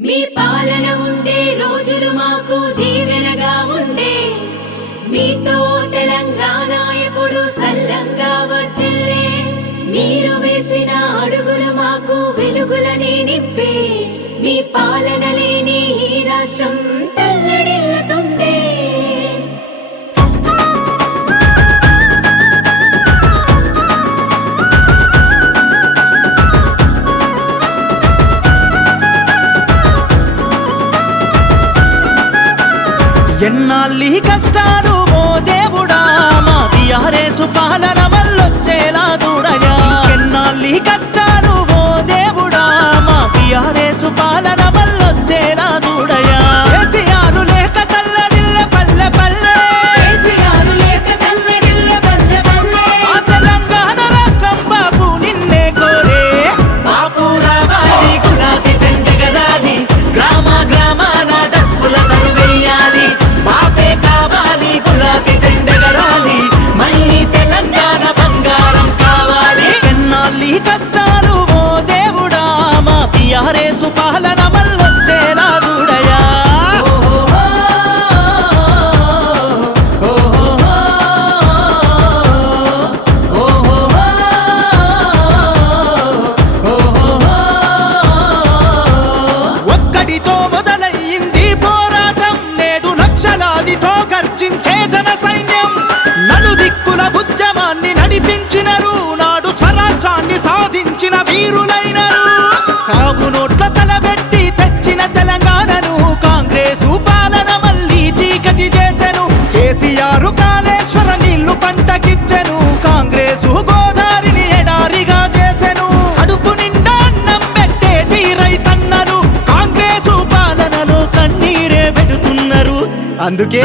మీ పాలన ఉండే రోజులు మాకు దీవెనగా ఉండే. మీతో తెలంగాణ ఎప్పుడు సల్లంగా వర్తిల్లే. మీరు వేసిన అడుగులు మాకు వెలుగులనే నింపే. మీ పాలన లేని ఈ రాష్ట్రం తల్లడిల్లే. మళ్ళీ కష్టాలు ఓ దేవుడా మా బిఆర్ఎస్ సుపాలన అందుకే.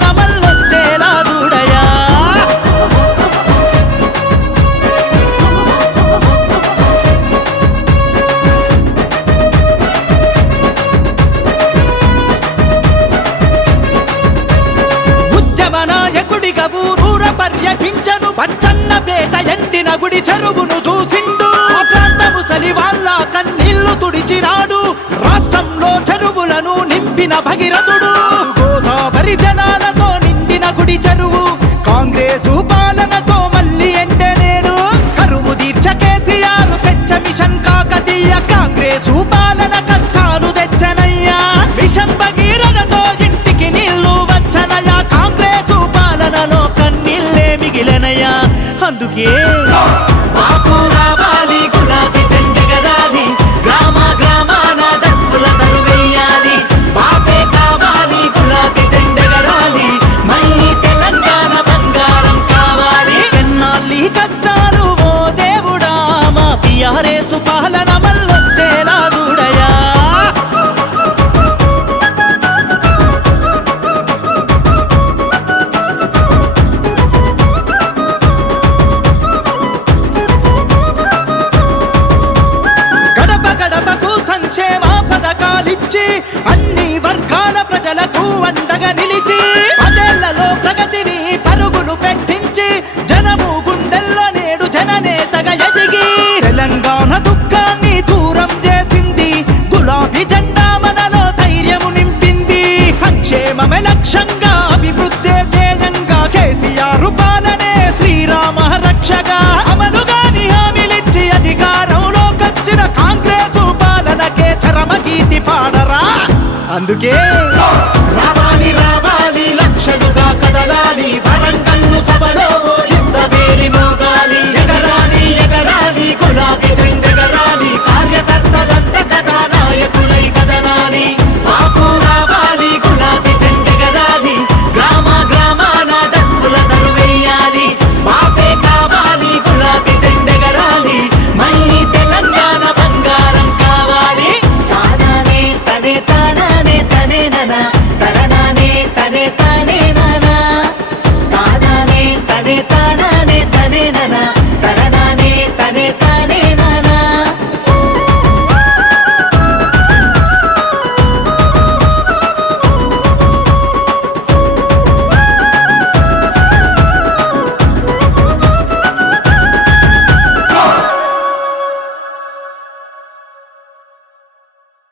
చెరువును చూసిండు. ఆ ప్రాంత ముసలి వాళ్ళ కన్నీళ్ళు తుడిచినాడు. రాష్ట్రంలో చెరువులను నింపిన భగీరథుడు. గోదావరి జలాలతో నిండిన గుడి చెరువు. కాంగ్రెసు పాలనతో మళ్ళీ ఎండే నేను. కరువు దీర్చ కేసీఆర్ తెచ్చ మిషన్ కాకతీయ. కాంగ్రెసు పాలన కష్టాలు తెచ్చనయ్యా. మిషన్ భగీరథతో ఇంటికి నీళ్ళు వచ్చనయ్యా. కాంగ్రెసు పాలనలో కన్నీళ్ళే మిగిలనయ్యా. అందుకే యేసు పాలన అందుకే రావాలి రావాలి లక్షలుగా కదలాలి. వరంగల్ సభలో యుద్ధ పేరి మోగాలి ఎగరాలి ఎగరాలి గులాబీ జెండెగరాలి তারে তারা